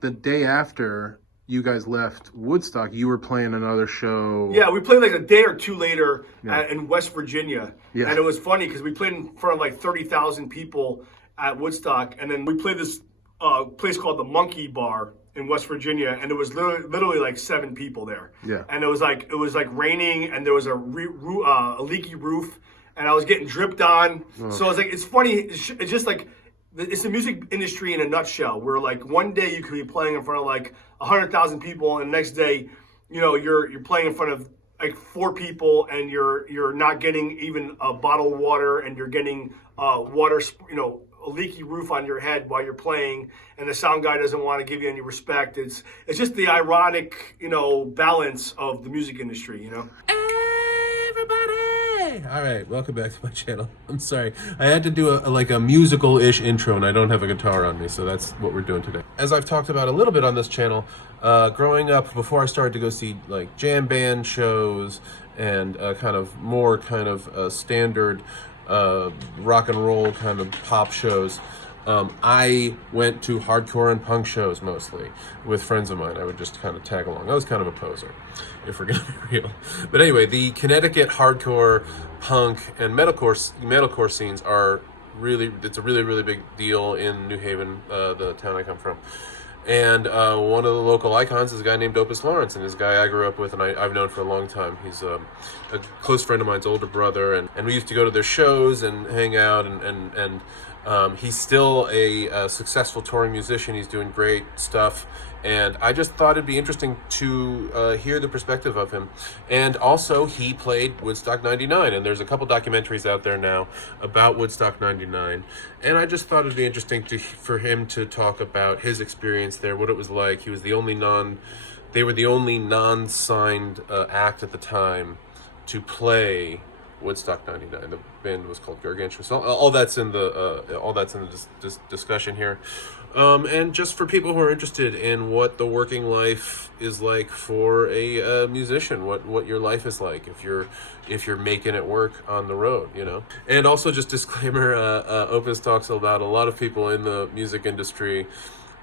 The day after you guys left Woodstock, you were playing another show. Yeah, we played like a day or two later Yeah. in West Virginia. Yeah. And it was funny because we played in front of like 30,000 people at Woodstock. And then we played this place called the Monkey Bar in West Virginia, and there was literally like 7 people there. Yeah. And it was like raining, and there was a leaky roof, and I was getting dripped on. Oh. So it's funny. It's just like it's the music industry in a nutshell. Where like one day you could be playing in front of like 100,000 people, and the next day, you know, you're playing in front of like 4 people, and you're not getting even a bottle of water, and you're getting water, you know, a leaky roof on your head while you're playing, and the sound guy doesn't want to give you any respect. It's just the ironic, you know, balance of the music industry, you know. Everybody! All right, welcome back to my channel. I'm sorry, I had to do a musical-ish intro, and I don't have a guitar on me, so that's what we're doing today. As I've talked about a little bit on this channel, growing up, before I started to go see like jam band shows and more standard rock and roll kind of pop shows, I went to hardcore and punk shows mostly with friends of mine. I would just kind of tag along. I was kind of a poser, if we're gonna be real. But anyway, the Connecticut hardcore, punk, and metalcore scenes are it's a really big deal in New Haven, the town I come from. And one of the local icons is a guy named Opus Lawrence, and this guy I grew up with and I've known for a long time. He's a close friend of mine's older brother, and we used to go to their shows and hang out, and he's still a successful touring musician. He's doing great stuff, and I just thought it'd be interesting to hear the perspective of him. And also, he played Woodstock 99, and there's a couple documentaries out there now about Woodstock 99, and I just thought it'd be interesting for him to talk about his experience there, what it was like. He was they were the only non-signed act at the time to play Woodstock 99. The band was called Gargantua Soul. All that's in the discussion here. And just for people who are interested in what the working life is like for a musician, what your life is like if you're making it work on the road, you know. And also, just disclaimer, Opus talks about a lot of people in the music industry,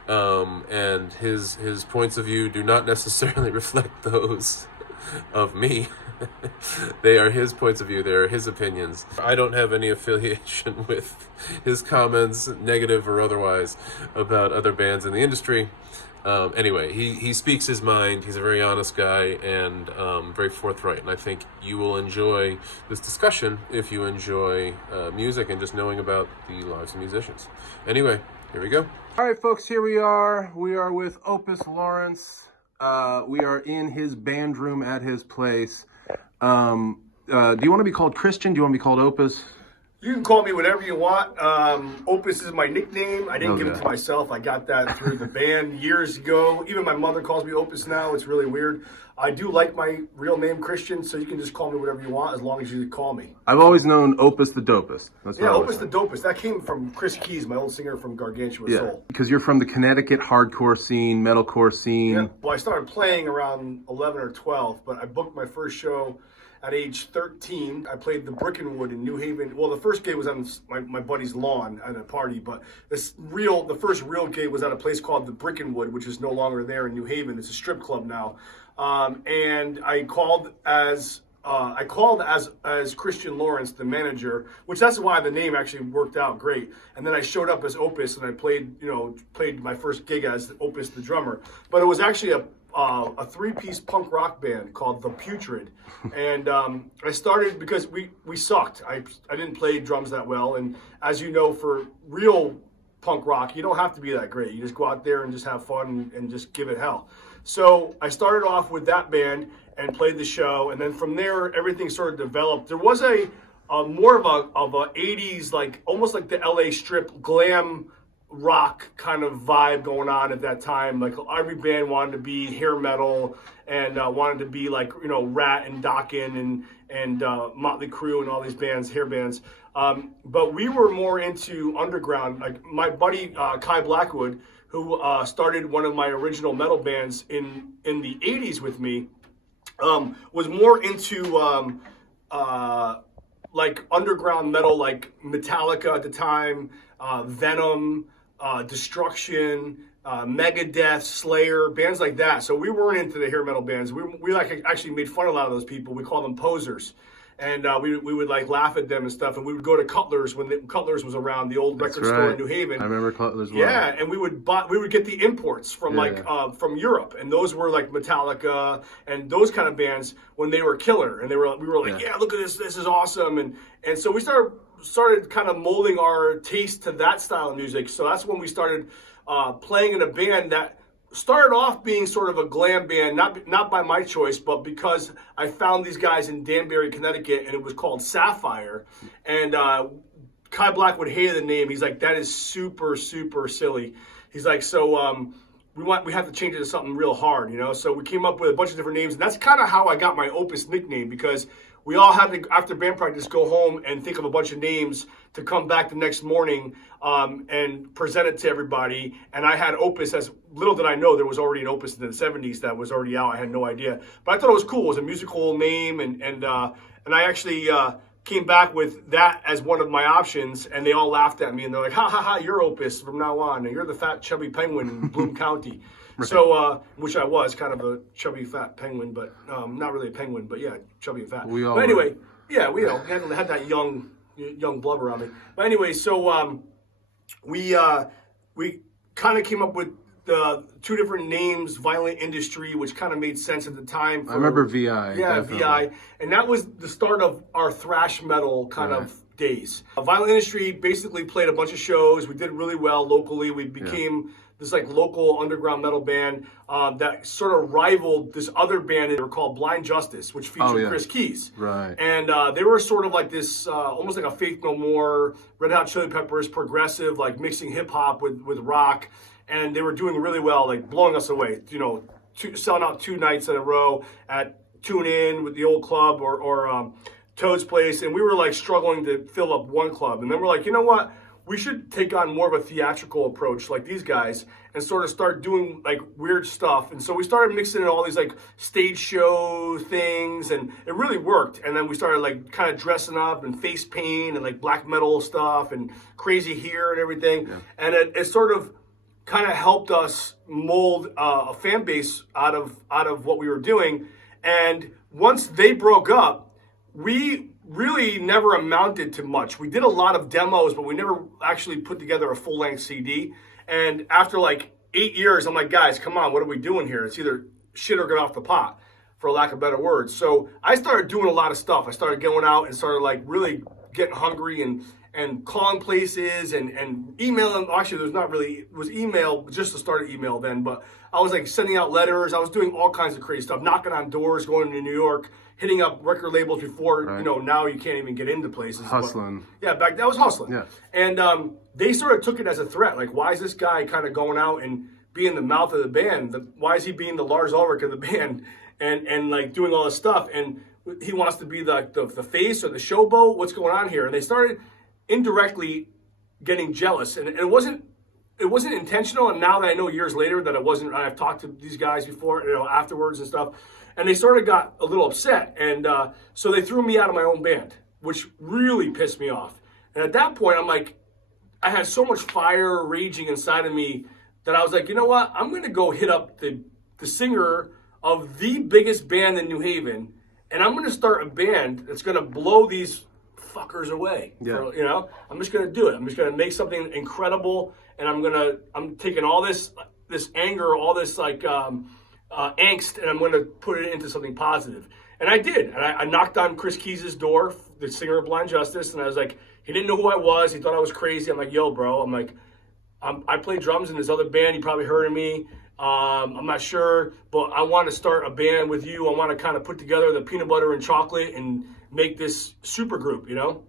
and his points of view do not necessarily reflect those of me. They are his points of view. They are his opinions. I don't have any affiliation with his comments, negative or otherwise, about other bands in the industry. Anyway, he speaks his mind. He's a very honest guy and very forthright. And I think you will enjoy this discussion if you enjoy music and just knowing about the lives of musicians. Anyway, here we go. All right, folks, here we are. We are with Opus Lawrence. We are in his band room at his place. Do you want to be called Christian? Do you want to be called Opus? You can call me whatever you want. Opus is my nickname. I didn't give it to myself. I got that through the band years ago. Even my mother calls me Opus now. It's really weird. I do like my real name, Christian, so you can just call me whatever you want as long as you call me. I've always known Opus the Dopest. That's what Opus the Dopest. That came from Chris Keys, my old singer from Gargantua Soul. Because you're from the Connecticut hardcore scene, metalcore scene. Yeah. Well, I started playing around 11 or 12, but I booked my first show at age 13. I played the Brick and Wood in New Haven. Well, the first gig was on my buddy's lawn at a party, but the first real gig was at a place called the Brick and Wood, which is no longer there in New Haven. It's a strip club now. And I called as Christian Lawrence, the manager, which that's why the name actually worked out great. And then I showed up as Opus, and I played my first gig as Opus, the drummer. But it was actually a 3-piece punk rock band called The Putrid. And I started because we sucked. I didn't play drums that well. And as you know, for real punk rock, you don't have to be that great. You just go out there and just have fun and just give it hell. So I started off with that band and played the show. And then from there, everything sort of developed. There was a more of a 80s, like almost like the LA Strip glam rock kind of vibe going on at that time. Like every band wanted to be hair metal and wanted to be like, you know, Rat and Dokken and Motley Crue and all these bands, hair bands. But we were more into underground. Like my buddy Kai Blackwood, who started one of my original metal bands in the 80s with me, was more into like underground metal, like Metallica at the time, Venom, Destruction, Megadeth, Slayer, bands like that. So we weren't into the hair metal bands. We like actually made fun of a lot of those people. We called them posers. And we would like laugh at them and stuff. And we would go to Cutler's when Cutler's was around, the old record store in New Haven. I remember Cutler's. Yeah, and we would get the imports from from Europe, and those were like Metallica and those kind of bands when they were killer. And we were like, yeah, look at this is awesome. And so we started kind of molding our taste to that style of music. So that's when we started playing in a band that started off being sort of a glam band, not by my choice, but because I found these guys in Danbury, Connecticut, and it was called Sapphire. And Kai Blackwood hated the name. He's like, that is super, super silly. He's like, so we have to change it to something real hard, you know? So we came up with a bunch of different names, and that's kind of how I got my Opus nickname, because we all had to, after band practice, go home and think of a bunch of names to come back the next morning and present it to everybody. And I had Opus, as little did I know there was already an Opus in the 70s that was already out. I had no idea. But I thought it was cool. It was a musical name. And I actually came back with that as one of my options. And they all laughed at me. And they're like, ha, ha, ha, you're Opus from now on. And you're the fat, chubby penguin in Bloom County. Right. So, which I was, kind of a chubby, fat penguin, but not really a penguin, but yeah, chubby and fat. We all but anyway, yeah, we had that young blubber on me. But anyway, so we kind of came up with the two different names, Violent Industry, which kind of made sense at the time. I remember VI. Yeah, definitely. VI. And that was the start of our thrash metal kind of days. Violent Industry basically played a bunch of shows. We did really well locally. We became this like local underground metal band that sort of rivaled this other band that were called Blind Justice, which featured Chris Keys. Right. And they were sort of like this, almost like a Faith No More, Red Hot Chili Peppers, progressive, like mixing hip hop with rock. And they were doing really well, like blowing us away. You know, selling out 2 nights in a row at Tune In with the old club or Toad's Place. And we were like struggling to fill up one club. And then we're like, you know what? We should take on more of a theatrical approach like these guys and sort of start doing like weird stuff. And so we started mixing in all these like stage show things, and it really worked. And then we started like kind of dressing up and face paint and like black metal stuff and crazy hair and everything. Yeah. And it sort of kind of helped us mold a fan base out of what we were doing. And once they broke up, we really never amounted to much. We did a lot of demos, but we never actually put together a full-length CD. And after like 8 years, I'm like, guys, come on, what are we doing here? It's either shit or get off the pot, for lack of better words. So I started doing a lot of stuff. I started going out and started like really getting hungry and calling places and emailing. Actually, there's not really, it was email, just the start of email then, but I was like sending out letters. I was doing all kinds of crazy stuff, knocking on doors, going to New York, hitting up record labels before, you know, now you can't even get into places. Hustling. But, yeah, back that was hustling. Yeah. And they sort of took it as a threat. Like, why is this guy kind of going out and being the mouth of the band? Why is he being the Lars Ulrich of the band and like doing all this stuff? And he wants to be the face or the showboat? What's going on here? And they started indirectly getting jealous. And it wasn't intentional. And now that I know years later that it wasn't, I've talked to these guys before, you know, afterwards and stuff. And they sort of got a little upset. And so they threw me out of my own band, which really pissed me off. And at that point, I'm like, I had so much fire raging inside of me that I was like, you know what? I'm going to go hit up the singer of the biggest band in New Haven. And I'm going to start a band that's going to blow these fuckers away. Yeah. You know, I'm just going to do it. I'm just going to make something incredible. And I'm taking all this anger, all this like, angst, and I'm going to put it into something positive. And I did. And I knocked on Chris Keys' door, the singer of Blind Justice, and I was like, he didn't know who I was. He thought I was crazy. I'm like, yo, bro. I'm like, I play drums in this other band. You probably heard of me. I'm not sure, but I want to start a band with you. I want to kind of put together the peanut butter and chocolate and make this super group, you know?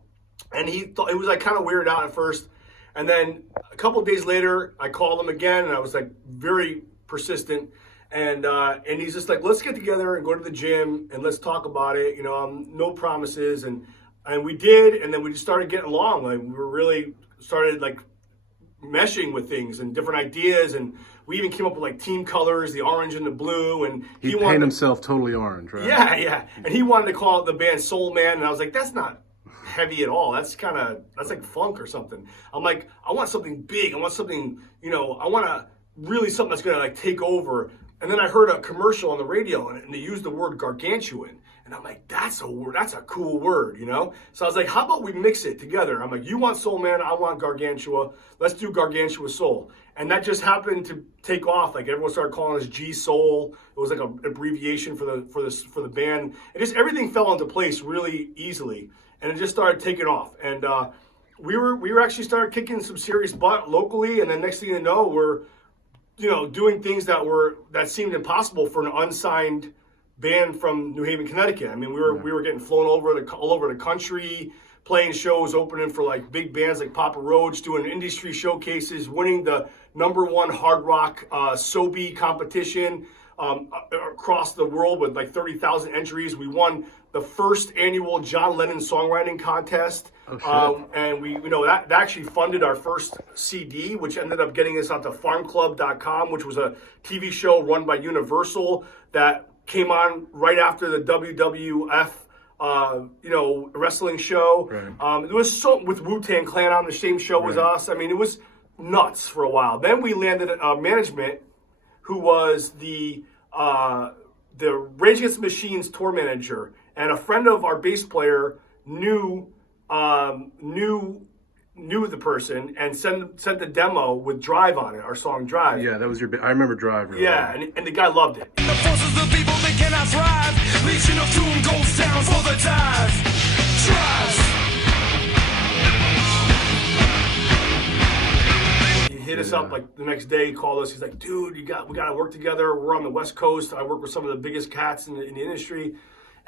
And he thought, it was like kind of weirded out at first. And then a couple of days later, I called him again, and I was like very persistent. And he's just like, let's get together and go to the gym and let's talk about it. You know, no promises. And we did. And then we just started getting along. Like we were really started like meshing with things and different ideas. And we even came up with like team colors, the orange and the blue. And he painted himself totally orange, right? Yeah, yeah. And he wanted to call it the band Soul Man. And I was like, that's not heavy at all. That's like funk or something. I'm like, I want something big. I want something, you know, I want to really something that's gonna like take over. And then I heard a commercial on the radio, and they used the word gargantuan. And I'm like, that's a word, that's a cool word, you know? So I was like, how about we mix it together? I'm like, you want Soul Man, I want Gargantua. Let's do Gargantua Soul. And that just happened to take off. Like everyone started calling us G Soul. It was like an abbreviation for the band. And just everything fell into place really easily. And it just started taking off. And we were actually started kicking some serious butt locally. And then next thing you know, we're doing things that seemed impossible for an unsigned band from New Haven, Connecticut. I mean, we were getting flown all over the country, playing shows, opening for like big bands like Papa Roach, doing industry showcases, winning the #1 hard rock SOBI competition across the world with like 30,000 entries. We won the first annual John Lennon songwriting contest. And that actually funded our first CD, which ended up getting us onto farmclub.com, which was a TV show run by Universal that came on right after the WWF wrestling show. Right. It was so with Wu-Tang Clan on the same show as us. I mean, it was nuts for a while. Then we landed management who was the Rage Against the Machine's tour manager, and a friend of our bass player knew the person and sent the demo with Drive on it, our song Drive. Yeah, that was I remember Drive. Really yeah, and the guy loved it. The forces of people that cannot thrive. Legion of Doom goes down for the dive. Drive. He hit us up like the next day. He called us. He's like, "Dude, we got to work together. We're on the West Coast. I work with some of the biggest cats in the industry."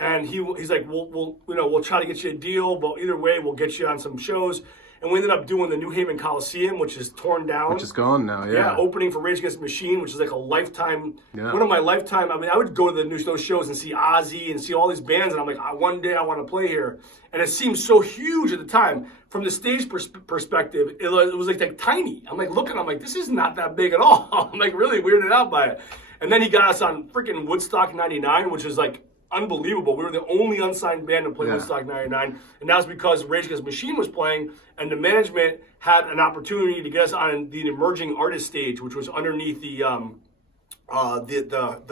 And he's like, we'll try to get you a deal, but either way, we'll get you on some shows. And we ended up doing the New Haven Coliseum, which is torn down. Which is gone now, yeah. Yeah, opening for Rage Against the Machine, which is like a lifetime, yeah. One of my lifetime. I mean, I would go to those shows and see Ozzy and see all these bands, and I'm like, one day I want to play here. And it seemed so huge at the time. From the stage perspective, it was like tiny. I'm like looking, I'm like, this is not that big at all. I'm like really weirded out by it. And then he got us on freaking Woodstock 99, which is like unbelievable. We were the only unsigned band to play Woodstock 99, and that was because Rage Against the Machine was playing, and the management had an opportunity to get us on the emerging artist stage, which was underneath the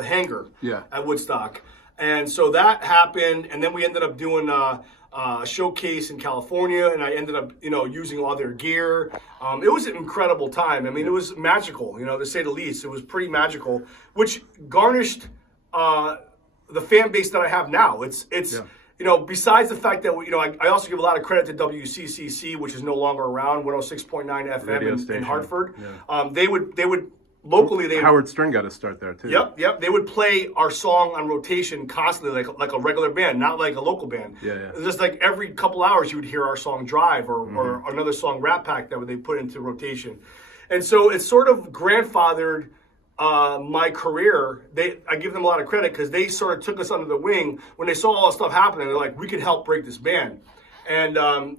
hangar at Woodstock. And so that happened, and then we ended up doing a showcase in California, and I ended up using all their gear. It was an incredible time. I mean, it was magical, to say the least. It was pretty magical, which garnished the fan base that I have now. It's besides the fact that I also give a lot of credit to WCCC, which is no longer around, 106.9 FM in Hartford. Yeah. They would locally Howard Stern got to start there too. Yep. They would play our song on rotation constantly, like a regular band, not like a local band. Yeah. Just like every couple hours, you would hear our song Drive or another song Rat Pack that they put into rotation, and so it's sort of grandfathered my career. I give them a lot of credit because they sort of took us under the wing when they saw all this stuff happening. They're like, we could help break this band. And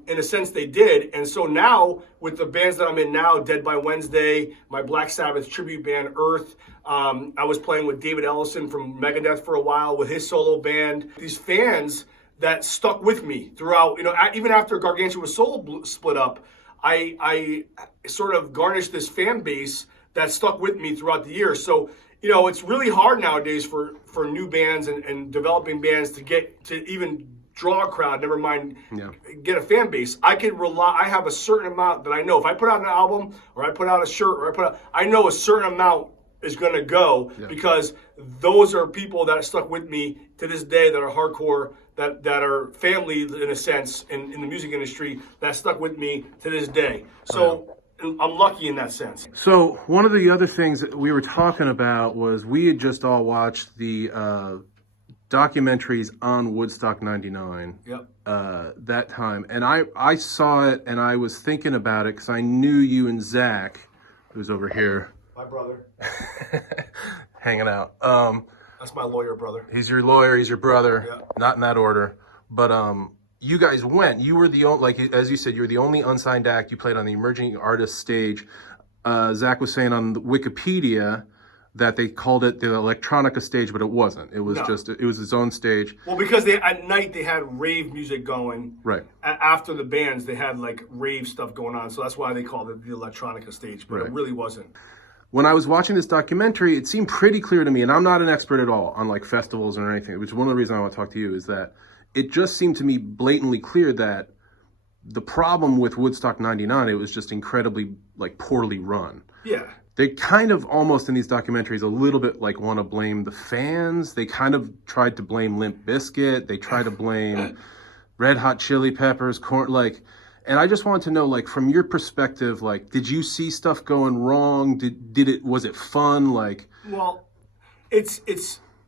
in a sense they did. And so now with the bands that I'm in now, Dead by Wednesday, my Black Sabbath tribute band Earth, I was playing with David Ellison from Megadeth for a while with his solo band. These fans that stuck with me throughout, even after Gargantua Soul split up, I sort of garnished this fan base that stuck with me throughout the years. So, it's really hard nowadays for new bands and developing bands to even draw a crowd, never mind get a fan base. I have a certain amount that I know. If I put out an album or I put out a shirt or I know a certain amount is going to go because those are people that stuck with me to this day that are hardcore, that are family in a sense in the music industry that stuck with me to this day. So I'm lucky in that sense. So one of the other things that we were talking about was we had just all watched the documentaries on Woodstock 99 that time. And I saw it and I was thinking about it because I knew you and Zach, who's over here. My brother. Hanging out. That's my lawyer brother. He's your lawyer, he's your brother. Not in that order. But you guys went. You were the only, like as you said, you were the only unsigned act. You played on the emerging artist stage. Zach was saying on Wikipedia that they called it the electronica stage, but it wasn't. It was it was its own stage. Well, because at night they had rave music going. Right. After the bands, they had like rave stuff going on. So that's why they called it the electronica stage, but it really wasn't. when I was watching this documentary, it seemed pretty clear to me, and I'm not an expert at all on like festivals or anything, which is one of the reasons I want to talk to you, is that it just seemed to me blatantly clear that the problem with Woodstock 99, it was just incredibly like poorly run. Yeah. They kind of almost in these documentaries a little bit like want to blame the fans. They kind of tried to blame Limp Bizkit. They try to blame Red Hot Chili Peppers, and I just wanted to know, like, from your perspective, like, did you see stuff going wrong? Was it fun? Like, well, it's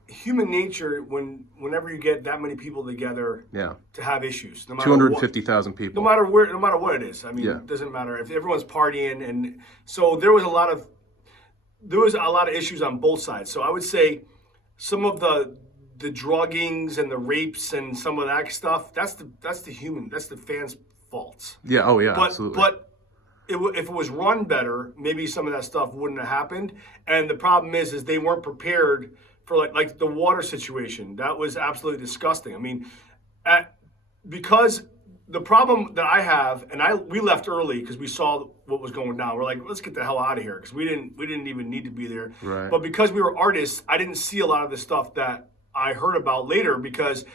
human nature whenever you get that many people together to have issues. No matter 250,000 people. No matter what it is. I mean, it doesn't matter if everyone's partying, and so there was a lot of issues on both sides. So I would say some of the druggings and the rapes and some of that stuff, that's the fans' faults. Yeah, oh yeah, absolutely. But if it was run better, maybe some of that stuff wouldn't have happened. And the problem is they weren't prepared for like the water situation. That was absolutely disgusting. I mean, because the problem that I have, and we left early because we saw what was going down. We're like, let's get the hell out of here because we didn't even need to be there. Right. But because we were artists, I didn't see a lot of the stuff that I heard about later because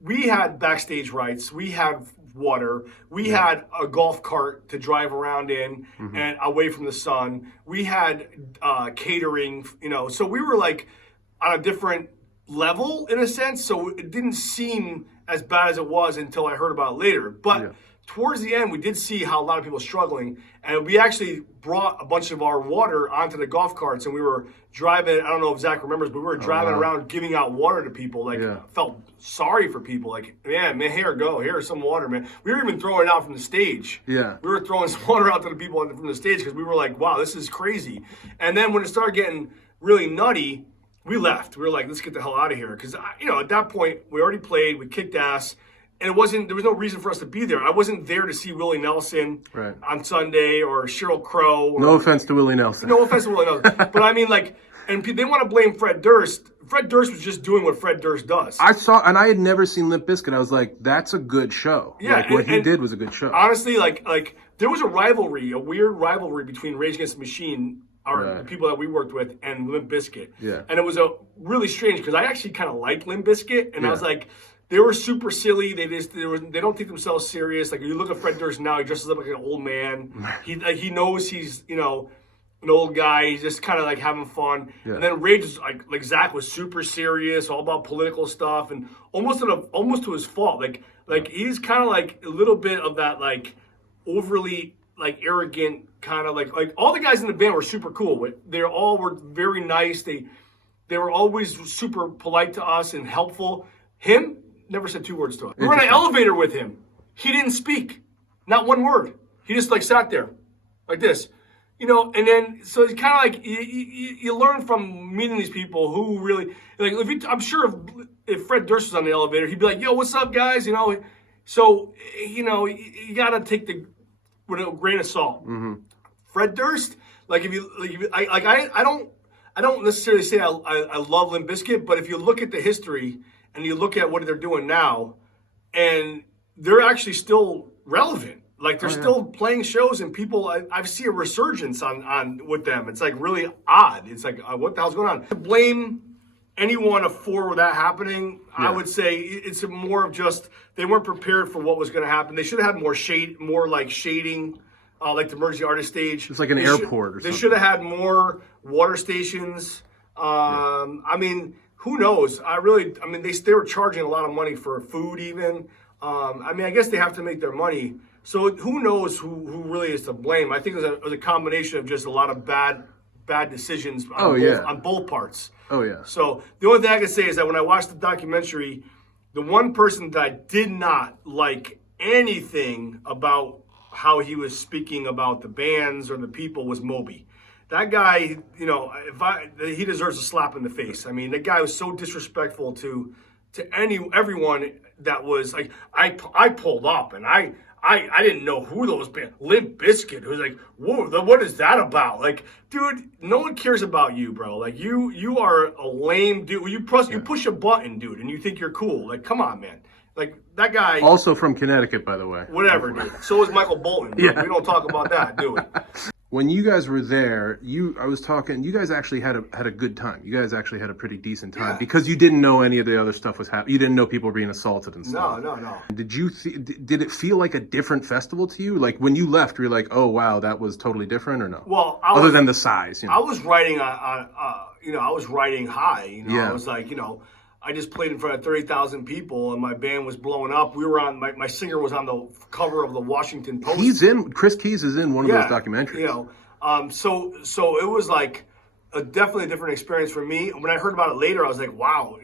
we had backstage rights, we had water, we had a golf cart to drive around in and away from the sun. We had catering, so we were like on a different level in a sense. So it didn't seem as bad as it was until I heard about it later. But towards the end, we did see how a lot of people were struggling, and we actually brought a bunch of our water onto the golf carts, and we were driving. I don't know if Zach remembers, but we were driving around giving out water to people. Like, felt sorry for people. Like, man, here's some water, man. We were even throwing it out from the stage. Yeah, we were throwing some water out to the people from the stage because we were like, wow, this is crazy. And then when it started getting really nutty, we left. We were like, let's get the hell out of here because at that point we already played, we kicked ass. And there was no reason for us to be there. I wasn't there to see Willie Nelson on Sunday or Sheryl Crow. No offense to Willie Nelson. No offense to Willie Nelson. But I mean, and they want to blame Fred Durst. Fred Durst was just doing what Fred Durst does. And I had never seen Limp Bizkit. I was like, that's a good show. Yeah. What he did was a good show. Honestly, like there was a weird rivalry between Rage Against the Machine, the people that we worked with, and Limp Bizkit. Yeah. And it was really strange because I actually kind of liked Limp Bizkit, and I was like, they were super silly. They don't take themselves serious. Like, you look at Fred Durst now, he dresses up like an old man. He knows he's an old guy. He's just kind of like having fun. Yeah. And then Rage was like Zach was super serious, all about political stuff, and almost to his fault. Like he's kind of like a little bit of that like overly like arrogant kind of like all the guys in the band were super cool. They all were very nice. They were always super polite to us and helpful. Him. Never said two words to us. We were in an elevator with him. He didn't speak. Not one word. He just like sat there like this. And then, so it's kind of like, you learn from meeting these people who really, like, I'm sure if Fred Durst was on the elevator, he'd be like, yo, what's up, guys? So, you got to take with a grain of salt. Mm-hmm. Fred Durst, like, I don't necessarily say I love Limp Bizkit, but if you look at the history, and you look at what they're doing now, and they're actually still relevant. Like, they're still playing shows, and people, I see a resurgence on with them. It's like really odd. It's like, what the hell's going on? To blame anyone for that happening, I would say it's more of just they weren't prepared for what was going to happen. They should have had more shading, like the emergency artist stage. It's like an airport or something. They should have had more water stations. I mean, who knows? they were charging a lot of money for food even. I guess they have to make their money. So who knows who really is to blame? I think it was a combination of just a lot of bad decisions on both parts. Oh, yeah. So the only thing I can say is that when I watched the documentary, the one person that I did not like anything about how he was speaking about the bands or the people was Moby. That guy, he deserves a slap in the face. I mean, that guy was so disrespectful to everyone that was like, I pulled up and I didn't know who those bands, Limp Bizkit, who's like, whoa, what is that about? Like, dude, no one cares about you, bro. Like, you are a lame dude. You push a button, dude, and you think you're cool. Like, come on, man. Like, that guy. Also from Connecticut, by the way. Whatever, dude. So is Michael Bolton. Yeah. We don't talk about that, do we? when you guys were there, I was talking. You guys actually had a good time. You guys actually had a pretty decent time because you didn't know any of the other stuff was happening. You didn't know people were being assaulted and stuff. No. Did it feel like a different festival to you? Like when you left, were you like, oh wow, that was totally different, or no? Well, other than the size, I was riding I was riding high. Yeah. I was like, I just played in front of 30,000 people, and my band was blowing up. We were on my singer was on the cover of the Washington Post. Chris Keys is in one of those documentaries. So it was like definitely a different experience for me. When I heard about it later, I was like, wow,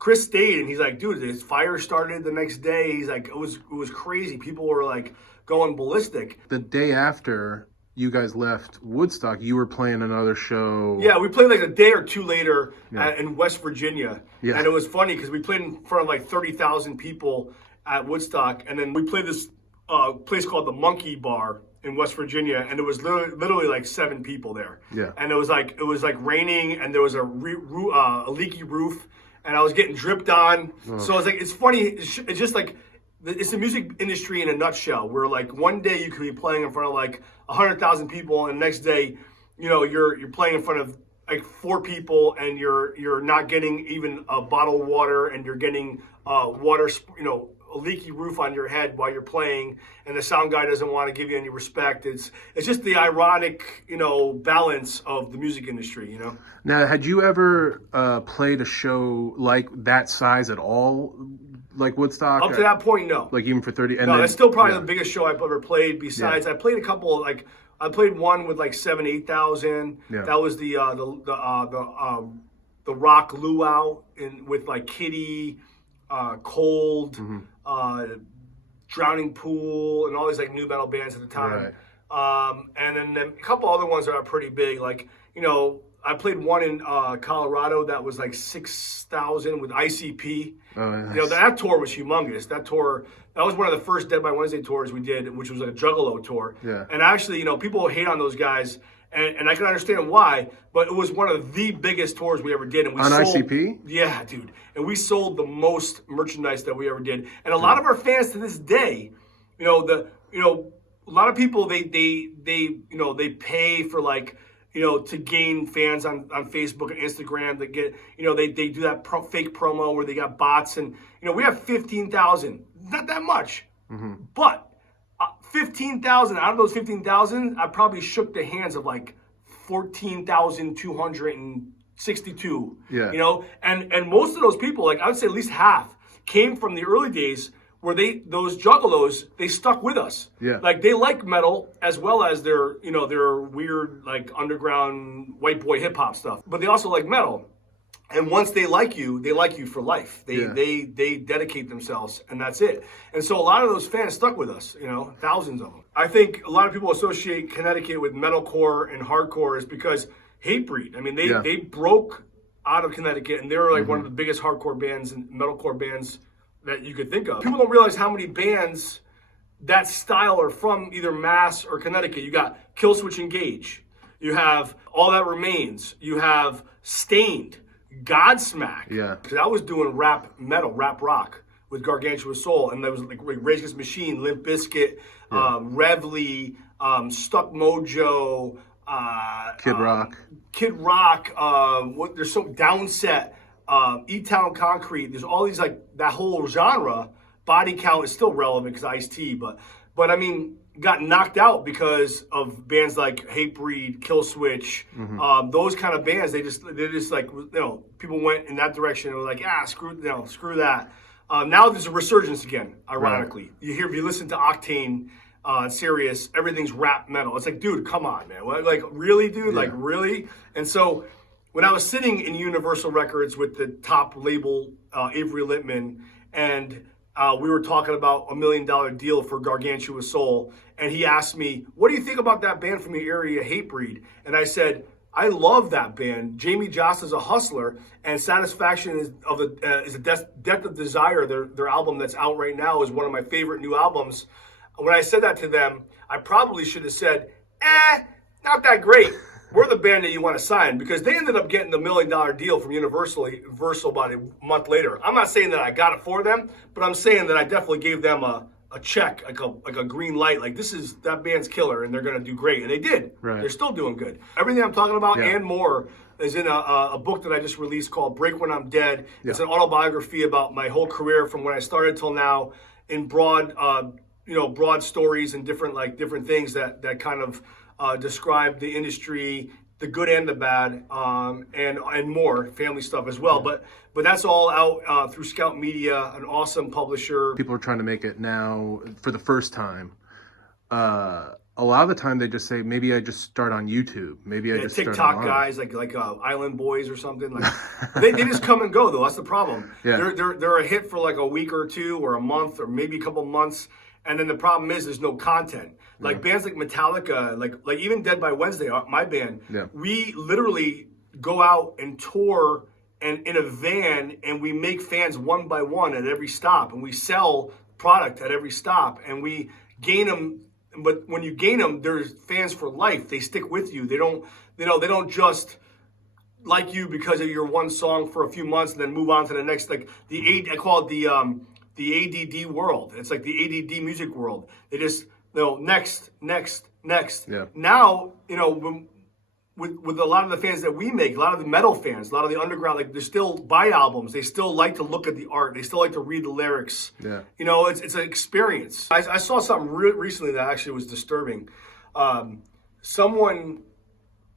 Chris stayed, and he's like, dude, this fire started the next day. He's like, it was crazy. People were like going ballistic. The day after you guys left Woodstock, you were playing another show. Yeah, we played like a day or two later in West Virginia. Yeah. And it was funny because we played in front of like 30,000 people at Woodstock. And then we played this place called the Monkey Bar in West Virginia. And it was literally like 7 people there. Yeah. And it was like raining, and there was a leaky roof. And I was getting dripped on. Oh. So it's like, it's funny. It's just like, it's the music industry in a nutshell, where like one day you could be playing in front of like 100,000 people, and the next day, you're playing in front of like 4 people, and you're not getting even a bottle of water, and you're getting water, a leaky roof on your head while you're playing, and the sound guy doesn't want to give you any respect. It's just the ironic, balance of the music industry, Now, had you ever played a show like that size at all? Like Woodstock? Up to that point, no. Like even for 30? No, that's still probably the biggest show I've ever played. Besides, I played a couple, I played one with like 7,000-8,000. Yeah. That was the Rock Luau with like Kitty, Cold, Drowning Pool, and all these like new metal bands at the time. Right. And then a couple other ones that are pretty big, like, I played one in Colorado that was like 6,000 with ICP. Oh, nice. That tour was humongous. That was one of the first Dead by Wednesday tours we did, which was like a Juggalo tour. Yeah. And actually, people hate on those guys, and I can understand why, but it was one of the biggest tours we ever did. And we sold, ICP? Yeah, dude. And we sold the most merchandise that we ever did. And a lot of our fans to this day, a lot of people they pay for like, to gain fans on Facebook and Instagram. That get, they do that fake promo where they got bots, and we have 15,000. Not that much, but 15,000 out of those 15,000, I probably shook the hands of like 14,262. Yeah. And most of those people, like I would say at least half, came from the early days where those juggalos, they stuck with us. Yeah. Like they like metal as well as their weird like underground white boy hip hop stuff. But they also like metal. And once they like you for life. They dedicate themselves, and that's it. And so a lot of those fans stuck with us, thousands of them. I think a lot of people associate Connecticut with metalcore and hardcore is because Hatebreed. I mean, they broke out of Connecticut, and they were like one of the biggest hardcore bands and metalcore bands that you could think of. People don't realize how many bands that style are from either Mass or Connecticut. You got Killswitch Engage. You have All That Remains. You have Stained. Godsmack. Yeah. Because I was doing rap metal, rap rock with Gargantua Soul, and there was like Rage Against the Machine, Limp Bizkit, Revly, Stuck Mojo, Kid Rock. There's so Downset, E-Town Concrete. There's all these like that whole genre. Body Count is still relevant because Ice-T, but I mean, got knocked out because of bands like Hatebreed, Killswitch, those kind of bands. They just like, people went in that direction and were like, screw that. Now there's a resurgence again, ironically. Right. If you listen to Octane, Sirius, everything's rap metal. It's like, dude, come on, man. Like, really, dude? Yeah. Like, really? And so when I was sitting in Universal Records with the top label, Avery Littman, and we were talking about $1 million deal for Gargantua Soul, and he asked me, what do you think about that band from your area, Hatebreed? And I said, I love that band. Jamie Joss is a hustler, and Satisfaction is a Death of Desire, their album that's out right now, is one of my favorite new albums. When I said that to them, I probably should have said, not that great. We're the band that you want to sign, because they ended up getting the $1 million deal from Universal about a month later. I'm not saying that I got it for them, but I'm saying that I definitely gave them a check, like a green light, like that band's killer and they're gonna do great, and they did. Right. They're still doing good. Everything I'm talking about Yeah. and more is in a book that I just released called Break When I'm Dead. It's an autobiography about my whole career from when I started till now, in broad stories and different things that kind of describe the industry, the good and the bad, and more family stuff as well. But that's all out through Scout Media, an awesome publisher. People are trying to make it now for the first time. A lot of the time they just say, maybe I just start on YouTube. Maybe I just start TikTok online. guys like Island Boys or something. Like they just come and go though. That's the problem. Yeah. They're a hit for like a week or two or a month or maybe a couple months, and then the problem is there's no content. Like bands like Metallica, like even Dead by Wednesday, my band. Yeah. We literally go out and tour and in a van, and we make fans one by one at every stop, and we sell product at every stop, and we gain them. But when you gain them, there's fans for life. They stick with you. They don't just like you because of your one song for a few months and then move on to the next. Like I call it the ADD world. It's like the ADD music world. They just next. Yeah. Now with a lot of the fans that we make, a lot of the metal fans, a lot of the underground, like they still buy albums. They still like to look at the art. They still like to read the lyrics. Yeah. It's an experience. I saw something recently that actually was disturbing. Someone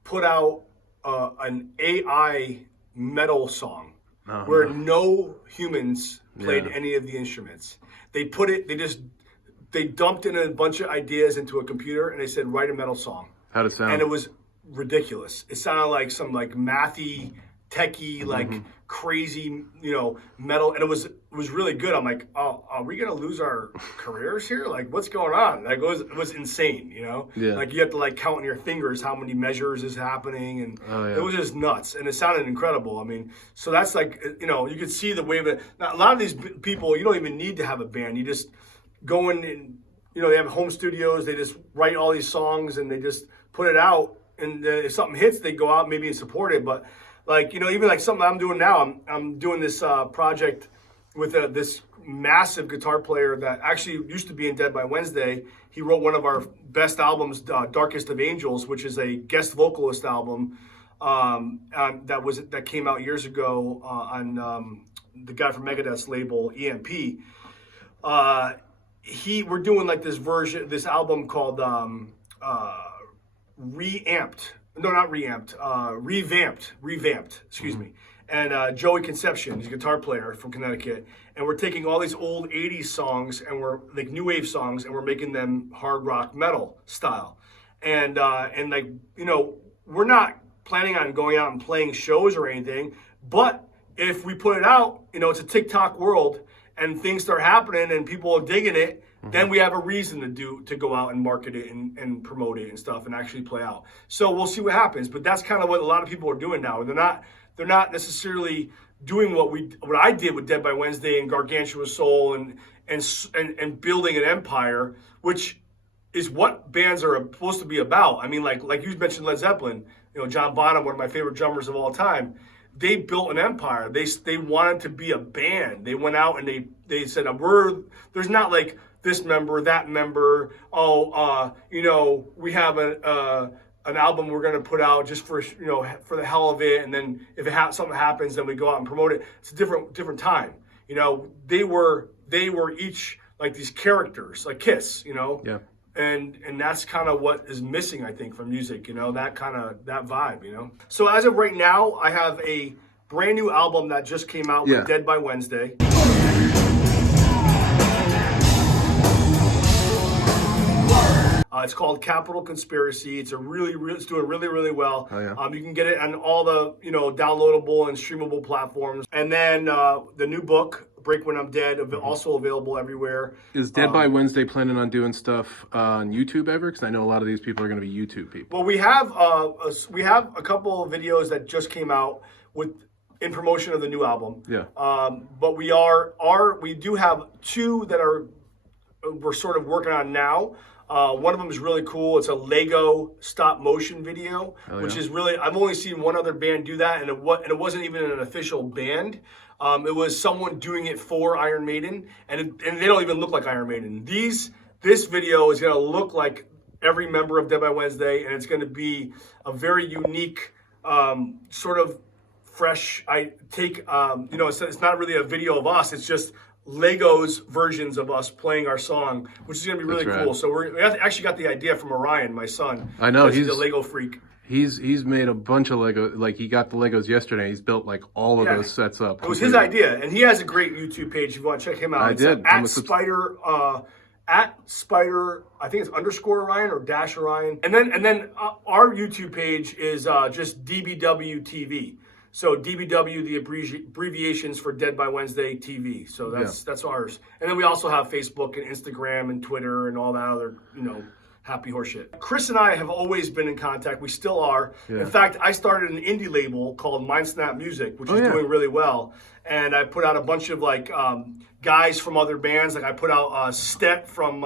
put out an AI metal song where no humans played any of the instruments. They dumped in a bunch of ideas into a computer and they said, write a metal song. How'd it sound? And it was ridiculous. It sounded like some like mathy, techie, like crazy, metal, and it was really good. I'm like, oh, are we gonna lose our careers here? Like, what's going on? Like, it was insane, Yeah. Like you have to like count on your fingers how many measures is happening, and it was just nuts, and it sounded incredible. I mean, so that's like, you could see the way that now, a lot of these people, you don't even need to have a band. You just go in and they have home studios. They just write all these songs and they just put it out. And if something hits, they go out maybe and support it. But like, even like something I'm doing now, I'm doing this project with this massive guitar player that actually used to be in Dead by Wednesday. He wrote one of our best albums, Darkest of Angels, which is a guest vocalist album that came out years ago on the guy from Megadeth's label, EMP. We're doing like this album called Revamped, excuse me. And Joey Conception, he's a guitar player from Connecticut, and we're taking all these old 80s songs and we're like new wave songs and we're making them hard rock metal style. And like, we're not planning on going out and playing shows or anything, but if we put it out, it's a TikTok world and things start happening and people are digging it, then we have a reason to go out and market it and promote it and stuff and actually play out. So we'll see what happens. But that's kind of what a lot of people are doing now. They're not necessarily doing what I did with Dead by Wednesday and Gargantua Soul and building an empire, which is what bands are supposed to be about. I mean, like you mentioned Led Zeppelin, John Bonham, one of my favorite drummers of all time. They built an empire. They wanted to be a band. They went out and they said, there's not like this member, that member. We have an album we're going to put out just for for the hell of it, and then if something happens, then we go out and promote it. It's a different time. They were each like these characters, like Kiss. Yeah. And that's kind of what is missing, I think, from music. That vibe. So as of right now, I have a brand new album that just came out with Dead by Wednesday. It's called Capital Conspiracy. It's doing really, really well. Oh, yeah. You can get it on all the downloadable and streamable platforms. And then the new book, Break When I'm Dead, also available everywhere. Is Dead by Wednesday planning on doing stuff on YouTube ever? Because I know a lot of these people are going to be YouTube people. Well, we have a couple of videos that just came out in promotion of the new album. Yeah. But we do have two that we're sort of working on now. One of them is really cool. It's a Lego stop motion video, which is really, I've only seen one other band do that, and it wasn't even an official band. It was someone doing it for Iron Maiden, and they don't even look like Iron Maiden. This video is going to look like every member of Dead by Wednesday, and it's going to be a very unique sort of fresh take. It's not really a video of us. It's just Lego's versions of us playing our song, which is going to be really cool. So we actually got the idea from Orion, my son. I know, he's a Lego freak. He's made a bunch of Lego, like he got the Legos yesterday. He's built like all of those sets up. It was his idea, and he has a great YouTube page. If you want to check him out, it's at Spider, I think it's _ Orion or dash Orion. And then our YouTube page is just DBW TV. So DBW, the abbreviations for Dead by Wednesday TV. So that's ours. And then we also have Facebook and Instagram and Twitter and all that other, happy horse shit. Chris and I have always been in contact. We still are. Yeah. In fact, I started an indie label called Mindsnap Music, which is doing really well. And I put out a bunch of guys from other bands. Like I put out Stet from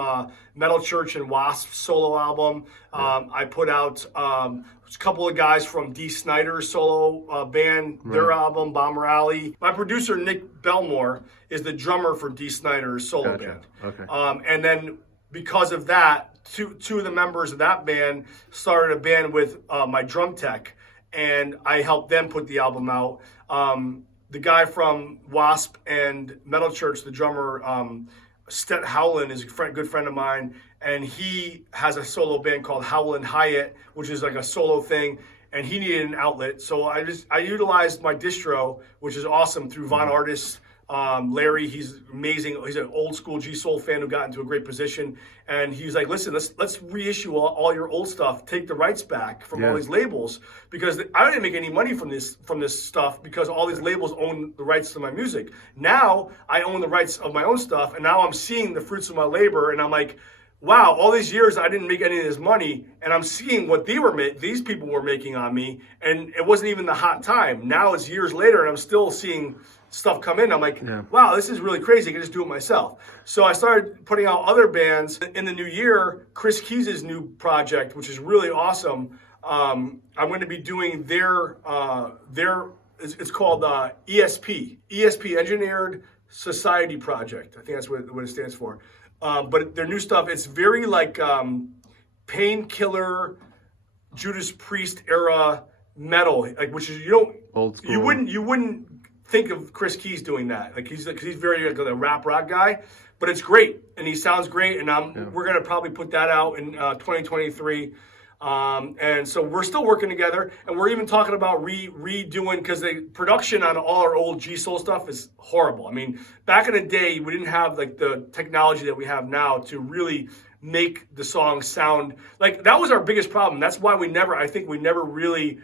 Metal Church and Wasp solo album. I put out a couple of guys from Dee Snider's solo band, their album, Bomber Alley. My producer, Nick Belmore, is the drummer for Dee Snider's solo band. Okay. And then because of that, two of the members of that band started a band with my drum tech, and I helped them put the album out. The guy from Wasp and Metal Church, the drummer, Stet Howland, is a good friend of mine, and he has a solo band called Howland Hyatt, which is like a solo thing, and he needed an outlet. So I utilized my distro, which is awesome, through Von Artist. Larry, he's amazing. He's an old school G Soul fan who got into a great position, and he's like, "Listen, let's reissue all your old stuff. Take the rights back from all these labels, because I didn't make any money from this stuff, because all these labels own the rights to my music. Now I own the rights of my own stuff, and now I'm seeing the fruits of my labor, and I'm like, wow, all these years I didn't make any of this money, and I'm seeing what these people were making on me, and it wasn't even the hot time. Now it's years later, and I'm still seeing stuff come in. I'm like, wow, this is really crazy. I can just do it myself. So I started putting out other bands. In the new year, Chris Keys' new project, which is really awesome, I'm going to be doing their it's called ESP, Engineered Society Project. I think that's what it stands for. But their new stuff, it's very like Painkiller, Judas Priest era metal, like, which is old school. You wouldn't think of Chris Keys doing that. Like he's very like a rap rock guy, but it's great and he sounds great. And we're gonna probably put that out in 2023. And so we're still working together, and we're even talking about redoing, because the production on all our old G Soul stuff is horrible. I mean, back in the day, we didn't have like the technology that we have now to really make the song sound like. That was our biggest problem. That's why I think we never really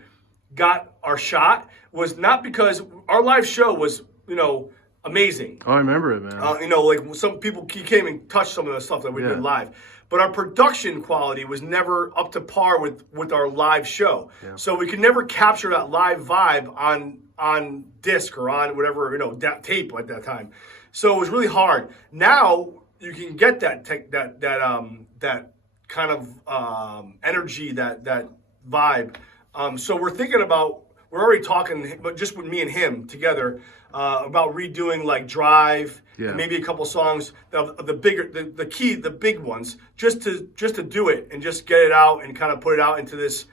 got our shot, was not because our live show was, amazing. Oh, I remember it, man. Like some people came and touched some of the stuff that we did live. But our production quality was never up to par with our live show. Yeah. So we could never capture that live vibe on disc or on whatever, tape at that time. So it was really hard. Now you can get that kind of energy, that vibe. So we're already talking, but just with me and him together, about redoing like Drive, and maybe a couple songs, the big ones, just to do it and just get it out and kind of put it out into this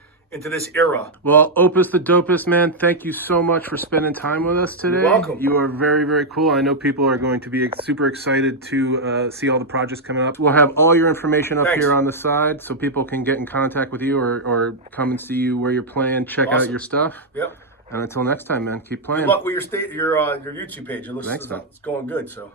era. Well, Opus the Dopest, man, thank you so much for spending time with us today. You're welcome. You are very, very cool. I know people are going to be super excited to see all the projects coming up. We'll have all your information up here on the side so people can get in contact with you or come and see you where you're playing, check out your stuff. Yep. And until next time, man, keep playing. Good luck with your YouTube page. It's going good, so.